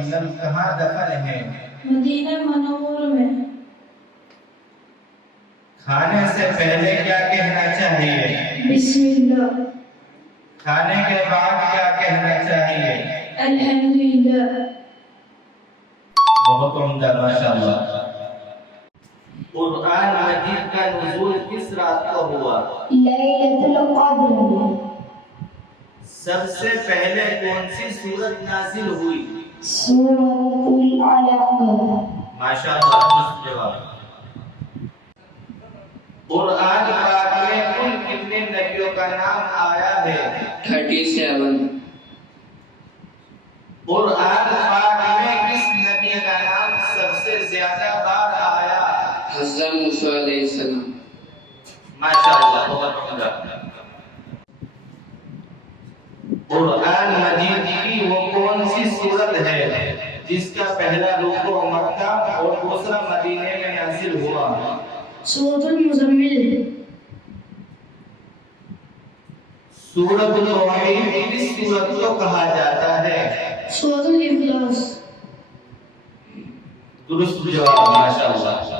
وسلم کہاں دفن ہیں؟ مدینہ منور میں۔ کھانے سے پہلے کیا کہنا چاہیے؟ بسم اللہ۔ کھانے کے بعد کیا کہنا چاہیے؟ الحمدللہ۔ بہت عمدہ، ماشاءاللہ۔ قرآن مجید کا نزول کس رات کو ہوا؟ لیلۃ القدر میں۔ سب سے پہلے کون سی سورت نازل ہوئی؟ سورۃ العلق۔ ماشاءاللہ، درست جواب۔ قرآن پاک میں کل کتنے نبیوں کا نام آیا ہے؟ 37۔ قرآن پاک میں کس نبی کا نام سب سے زیادہ بار آیا؟ حضرت موسیٰ علیہ السلام۔ ماشاءاللہ، بہت عمدہ۔ قرآن مجید کی وہ کون سی سورت ہے جس کا پہلا رکوع مکہ اور دوسرا مدینے میں نازل ہوا؟ سورۃ المزمل۔ سورۃ التوحید کس سورت کو کہا جاتا ہے؟ سورۃ الاخلاص۔ درست جواب، ماشاءاللہ۔